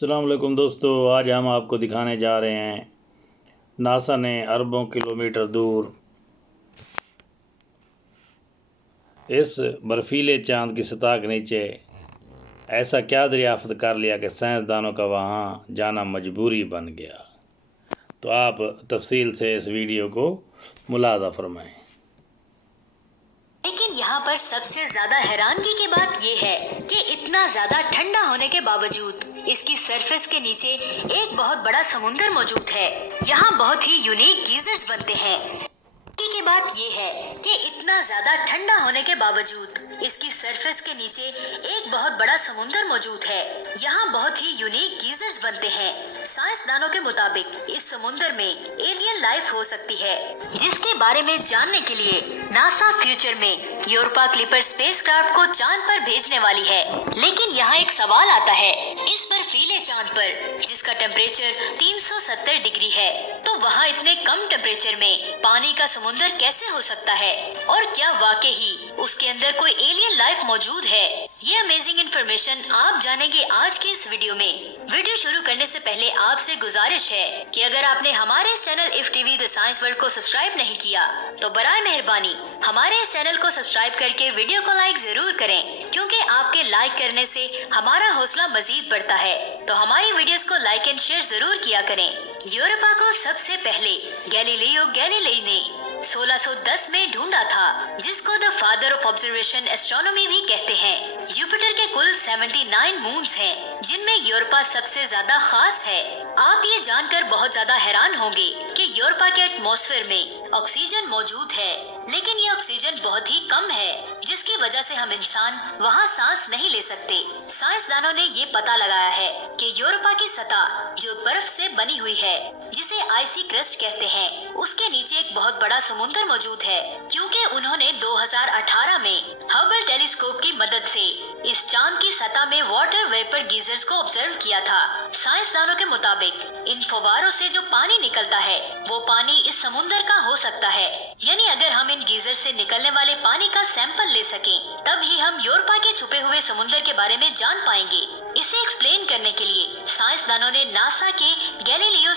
अस्सलाम वालेकुम दोस्तों, आज हम आपको दिखाने जा रहे हैं नासा ने अरबों किलोमीटर दूर इस बर्फीले चांद की सतह के नीचे ऐसा क्या दरियाफ्त कर लिया कि साइंसदानों का वहाँ जाना मजबूरी बन गया। तो आप तफसील से इस वीडियो को मुलादा फरमाएं। लेकिन यहाँ पर सबसे ज्यादा हैरानगी की बात यह है कि इतना ज्यादा ठंडा होने के बावजूद इसकी सरफेस के नीचे एक बहुत बड़ा समुंदर मौजूद है। यहाँ बहुत ही यूनिक गीजर्स बनते हैं। की बात यह है कि इतना ज्यादा ठंडा होने के बावजूद इसकी सरफेस के नीचे एक बहुत बड़ा समुंदर मौजूद है। यहाँ बहुत ही यूनिक गीजर्स बनते हैं। साइंसदानों के मुताबिक इस समुंदर में एलियन लाइफ हो सकती है, जिसके बारे में जानने के लिए नासा फ्यूचर में यूरोपा क्लिपर स्पेसक्राफ्ट को चांद पर भेजने वाली है। लेकिन यहाँ एक सवाल आता है, इस बर्फीले चांद पर जिसका टेम्परेचर 370 डिग्री है, तो वहाँ इतने कम टेम्परेचर में पानी का समुंदर कैसे हो सकता है, और क्या वाकई ही उसके अंदर कोई एलियन लाइफ मौजूद है? ये अमेजिंग इन्फॉर्मेशन आप जानेंगे आज के इस वीडियो में। वीडियो शुरू करने से पहले आपसे गुजारिश है कि अगर आपने हमारे इस channel if TV the science world को सब्सक्राइब नहीं किया तो बराए मेहरबानी हमारे इस चैनल को सब्सक्राइब करके वीडियो को लाइक जरूर करें, क्योंकि आपके लाइक करने से हमारा हौसला मजीद बढ़ता है। तो हमारी वीडियोस को लाइक एंड शेयर जरूर किया करें। यूरोपा को सबसे पहले गैलीलियो गैलीली ने 1610 में ढूंढा था, जिसको the father of observation astronomy भी कहते हैं। जुपिटर के कुल 79 मून्स हैं, जिनमें यूरोपा सबसे ज्यादा खास है। आप ये जानकर बहुत ज्यादा हैरान होंगे कि यूरोपा के एटमॉस्फेयर में ऑक्सीजन मौजूद है, लेकिन ये ऑक्सीजन बहुत ही कम है, जिसकी वजह से हम इंसान वहाँ सांस नहीं ले सकते। साइंसदानों ने ये पता लगाया है कि यूरोपा की सतह जो बर्फ से बनी हुई है, जिसे आइसी क्रस्ट कहते हैं, उसके नीचे एक बहुत बड़ा समुंदर मौजूद है, क्योंकि उन्होंने 2018 में हबल टेलीस्कोप की मदद से इस चांद की सतह में वाटर वेपर गीजर्स को ऑब्जर्व किया था। साइंसदानों के मुताबिक इन फव्वारों से जो पानी निकलता है वो पानी इस समुंदर का हो सकता है। यानी अगर हम इन गीजर से निकलने वाले पानी का सैंपल ले सकें, तब ही हम यूरोपा के छुपे हुए समुंदर के बारे में जान पाएंगे। इसे एक्सप्लेन करने के लिए साइंसदानों ने नासा के गैलीलियो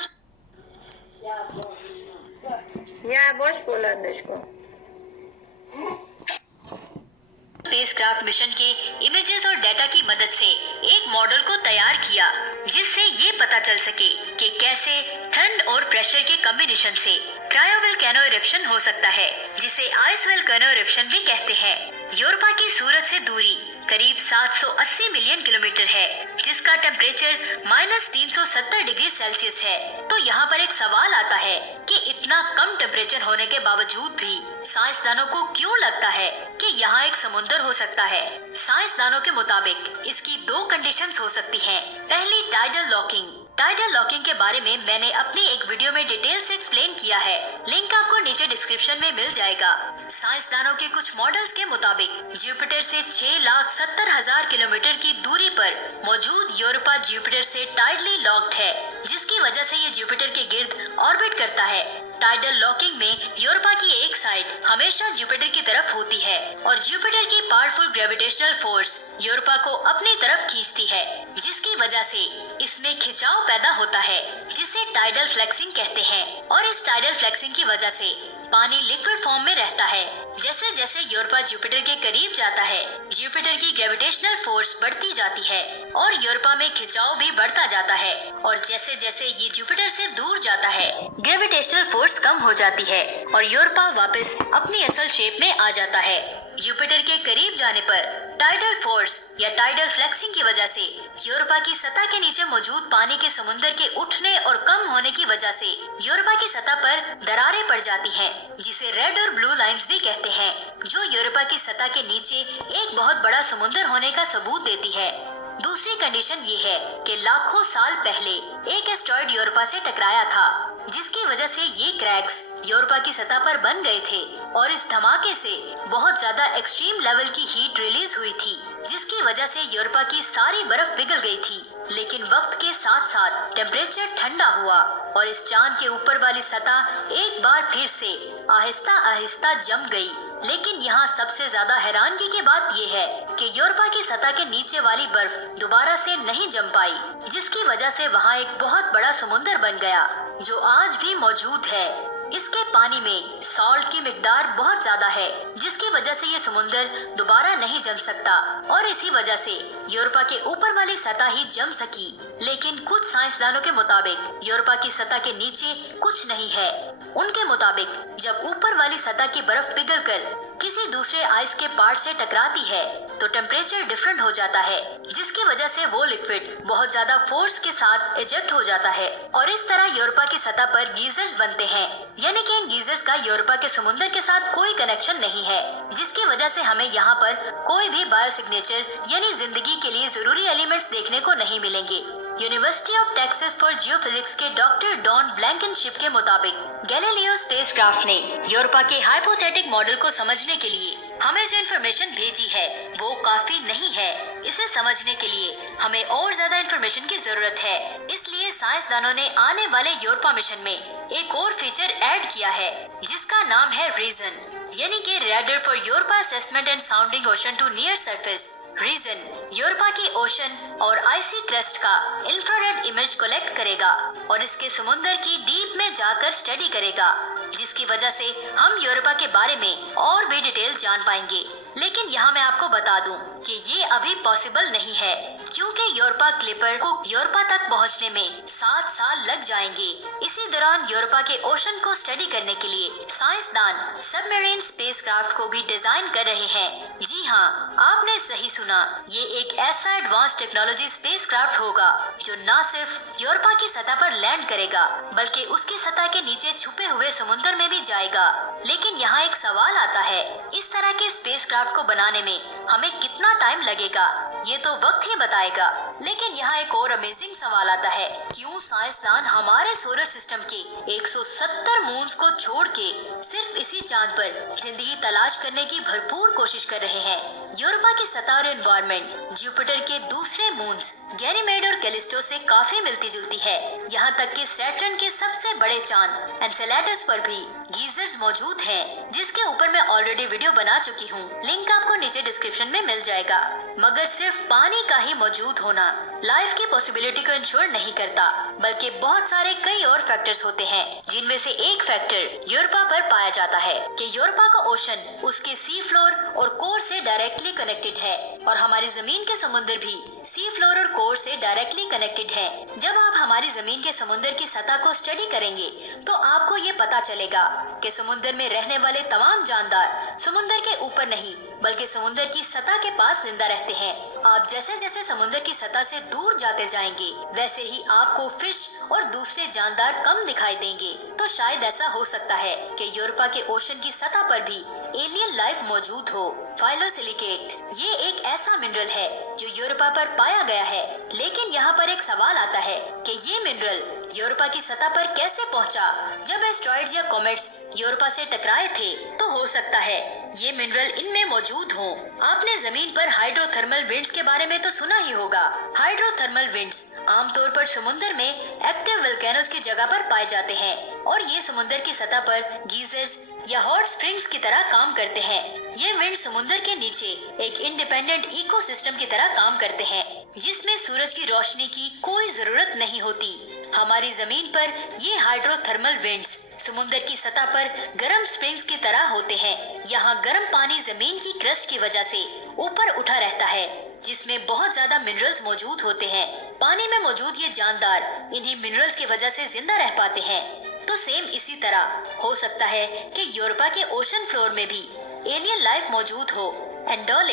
स्पेसक्राफ्ट मिशन के इमेजेस और डेटा की मदद से एक मॉडल को तैयार किया, जिससे ये पता चल सके कि कैसे ठंड और प्रेशर के कॉम्बिनेशन से क्रायोवोल्केनो इरप्शन हो सकता है, जिसे आइस वोल्केनो इरप्शन भी कहते हैं। यूरोपा की सूरज से दूरी करीब 780 मिलियन किलोमीटर है, जिसका टेम्परेचर -370 डिग्री सेल्सियस है। तो यहाँ पर एक सवाल आता है कि इतना कम टेम्परेचर होने के बावजूद भी साइंसदानों को क्यों लगता है कि यहाँ एक समुंदर हो सकता है? साइंसदानों के मुताबिक इसकी दो कंडीशंस हो सकती हैं। पहली, टाइडल लॉकिंग। टाइडल लॉकिंग के बारे में मैंने अपनी एक वीडियो में डिटेल से एक्सप्लेन किया है, लिंक आपको नीचे डिस्क्रिप्शन में मिल जाएगा। साइंसदानों के कुछ मॉडल्स के मुताबिक जुपिटर से 6,70,000 किलोमीटर की दूरी पर मौजूद यूरोपा जुपिटर से टाइडली लॉक्ड है, जिसकी वजह से ये जुपिटर के गिर्द ऑर्बिट करता है। टाइडल लॉकिंग में यूरोपा की एक साइड हमेशा जुपिटर की तरफ होती है, और जुपिटर की पावरफुल ग्रेविटेशनल फोर्स यूरोपा को अपनी तरफ खींचती है, जिसकी वजह से इसमें खिंचाव पैदा होता है, जिसे टाइडल फ्लेक्सिंग कहते हैं। और इस टाइडल फ्लेक्सिंग की वजह से पानी लिक्विड फॉर्म में रहता है। जैसे जैसे यूरोपा जुपिटर के करीब जाता है, जुपिटर की ग्रेविटेशनल फोर्स बढ़ती जाती है और यूरोपा में खिंचाव भी बढ़ता जाता है। और जैसे जैसे ये जुपिटर से दूर जाता है, ग्रेविटेशनल फोर्स कम हो जाती है और यूरोपा वापस अपनी असल शेप में आ जाता है। जुपिटर के करीब जाने पर टाइडल फोर्स या टाइडल फ्लेक्सिंग की वजह से यूरोपा की सतह के नीचे मौजूद पानी के समुंदर के उठने और कम होने की वजह से यूरोपा की सतह पर दरारें पड़ जाती हैं, जिसे रेड और ब्लू लाइंस भी कहते हैं, जो यूरोपा की सतह के नीचे एक बहुत बड़ा समुंदर होने का सबूत देती है। दूसरी कंडीशन ये है कि लाखों साल पहले एक एस्टेरॉयड यूरोपा से टकराया था, जिसकी वजह से ये क्रैक्स यूरोपा की सतह पर बन गए थे और इस धमाके से बहुत ज्यादा एक्सट्रीम लेवल की हीट रिलीज हुई थी, जिसकी वजह से यूरोपा की सारी बर्फ पिघल गई थी। लेकिन वक्त के साथ साथ टेम्परेचर ठंडा हुआ और इस चांद के ऊपर वाली सतह एक बार फिर से आहिस्ता आहिस्ता जम गई लेकिन यहाँ सबसे ज्यादा हैरानगी की बात ये है कि यूरोपा की सतह के नीचे वाली बर्फ दोबारा से नहीं जम पाई, जिसकी वजह से वहाँ एक बहुत बड़ा समुंदर बन गया जो आज भी मौजूद है। इसके पानी में सॉल्ट की मिकदार बहुत ज्यादा है, जिसकी वजह से ये समुंदर दोबारा नहीं जम सकता और इसी वजह से यूरोपा के ऊपर वाली सतह ही जम सकी। लेकिन कुछ साइंसदानों के मुताबिक यूरोपा की सतह के नीचे कुछ नहीं है। उनके मुताबिक जब ऊपर वाली सतह की बर्फ पिघलकर किसी दूसरे आइस के पार्ट से टकराती है तो टेम्परेचर डिफरेंट हो जाता है, जिसकी वजह से वो लिक्विड बहुत ज्यादा फोर्स के साथ इजेक्ट हो जाता है और इस तरह यूरोपा की सतह पर गीजर्स बनते हैं। यानी कि इन गीजर्स का यूरोपा के समुद्र के साथ कोई कनेक्शन नहीं है, जिसकी वजह से हमें यहाँ पर कोई भी बायोसिग्नेचर यानी जिंदगी के लिए जरूरी एलिमेंट्स देखने को नहीं मिलेंगे। University of Texas for geophysics के डॉक्टर डॉन ब्लैंकेनशिप के मुताबिक गैलीलियो स्पेसक्राफ्ट ने यूरोपा के हाइपोथेटिक मॉडल को समझने के लिए हमें जो इन्फॉर्मेशन भेजी है वो काफी नहीं है। इसे समझने के लिए हमें और ज्यादा इन्फॉर्मेशन की जरूरत है। इसलिए साइंसदानों ने आने वाले यूरोपा मिशन में एक और फीचर ऐड किया है जिसका नाम है रीजन, यानी कि radar for Europa assessment and sounding ocean to near surface. Region Europa की ओशन और आइसी क्रस्ट का इंफ्रारेड इमेज कलेक्ट करेगा और इसके समुंदर की डीप में जाकर स्टडी करेगा, जिसकी वजह से हम यूरोपा के बारे में और भी डिटेल जान पाएंगे। लेकिन यहाँ मैं आपको बता दूं कि ये अभी पॉसिबल नहीं है, क्योंकि यूरोपा क्लिपर को यूरोपा तक पहुँचने में 7 साल लग जाएंगे। इसी दौरान यूरोपा के ओशन को स्टडी करने के लिए साइंसदान सबमरीन स्पेसक्राफ्ट को भी डिजाइन कर रहे हैं। जी हाँ, आपने सही सुना, ये एक ऐसा एडवांस टेक्नोलॉजी स्पेसक्राफ्ट होगा जो न सिर्फ यूरोपा की सतह पर लैंड करेगा बल्कि उसकी सतह के नीचे छुपे हुए समुद्र में भी जाएगा। लेकिन यहाँ एक सवाल आता है, इस तरह के स्पेसक्राफ्ट को बनाने में हमें कितना टाइम लगेगा? ये तो वक्त ही बताएगा। लेकिन यहाँ एक और अमेजिंग सवाल आता है, क्यों साइंसदान हमारे सोलर सिस्टम के 170 मून्स को छोड़ के सिर्फ इसी चांद पर जिंदगी तलाश करने की भरपूर कोशिश कर रहे हैं? यूरोपा की सतह और एनवायरनमेंट जुपिटर के दूसरे मून्स गैनीमेड और कैलिस्टो से काफी मिलती जुलती है। यहाँ तक कि सैटर्न के सबसे बड़े चांद एनसेलेडस पर भी गीजर्स मौजूद हैं, जिसके ऊपर मैं ऑलरेडी वीडियो बना चुकी हूँ। लिंक आपको नीचे डिस्क्रिप्शन में मिल जाएगा। मगर सिर्फ पानी का ही मौजूद होना लाइफ की पॉसिबिलिटी को इंश्योर नहीं करता, बल्कि बहुत सारे कई और फैक्टर्स होते हैं, जिनमें से एक फैक्टर यूरोपा पर पाया जाता है कि यूरोपा का ओशन उसके सी फ्लोर और कोर से डायरेक्टली कनेक्टेड है और हमारी जमीन के समुद्र भी सी फ्लोर और कोर से डायरेक्टली कनेक्टेड है। जब आप हमारी जमीन के समुद्र की सतह को स्टडी करेंगे तो आपको ये पता चलेगा कि समुद्र में रहने वाले तमाम जानदार समुद्र के ऊपर नहीं बल्कि समुद्र की सतह के पास जिंदा रहते हैं। आप जैसे जैसे समुद्र की सतह से दूर जाते जाएंगे वैसे ही आपको फिश और दूसरे जानदार कम दिखाई देंगे। तो शायद ऐसा हो सकता है कि यूरोपा के ओशन की सतह पर भी एलियन लाइफ मौजूद हो। फाइलोसिलिकेट ये एक ऐसा मिनरल है जो यूरोपा पर पाया गया है, लेकिन यहाँ पर एक सवाल आता है कि ये मिनरल यूरोपा की सतह पर कैसे पहुँचा? जब एस्ट्रॉइड्स या कॉमेट्स यूरोपा से टकराए थे तो हो सकता है ये मिनरल इनमें मौजूद हो। आपने जमीन पर हाइड्रोथर्मल विंड्स के बारे में तो सुना ही होगा। हाइड्रोथर्मल विंड्स आमतौर पर समुद्र में एक्टिव वोल्केनोज की जगह पर पाए जाते हैं और ये समुद्र की सतह पर गीजर्स या हॉट स्प्रिंग्स की तरह काम करते हैं। ये विंड समुद्र के नीचे एक इंडिपेंडेंट इकोसिस्टम की तरह काम करते हैं, जिसमें सूरज की रोशनी की कोई जरूरत नहीं होती। हमारी जमीन पर ये हाइड्रोथर्मल विंड्स समुद्र की सतह पर गर्म स्प्रिंग्स की तरह होते हैं। यहाँ गर्म पानी जमीन की क्रस्ट की वजह से ऊपर उठा रहता है, जिसमें बहुत ज्यादा मिनरल्स मौजूद होते हैं। पानी में मौजूद ये जानदार इन्हीं मिनरल्स की वजह से जिंदा रह पाते हैं। तो सेम इसी तरह हो सकता है कि यूरोपा के ओशन फ्लोर में भी एलियन लाइफ मौजूद हो। एंडोल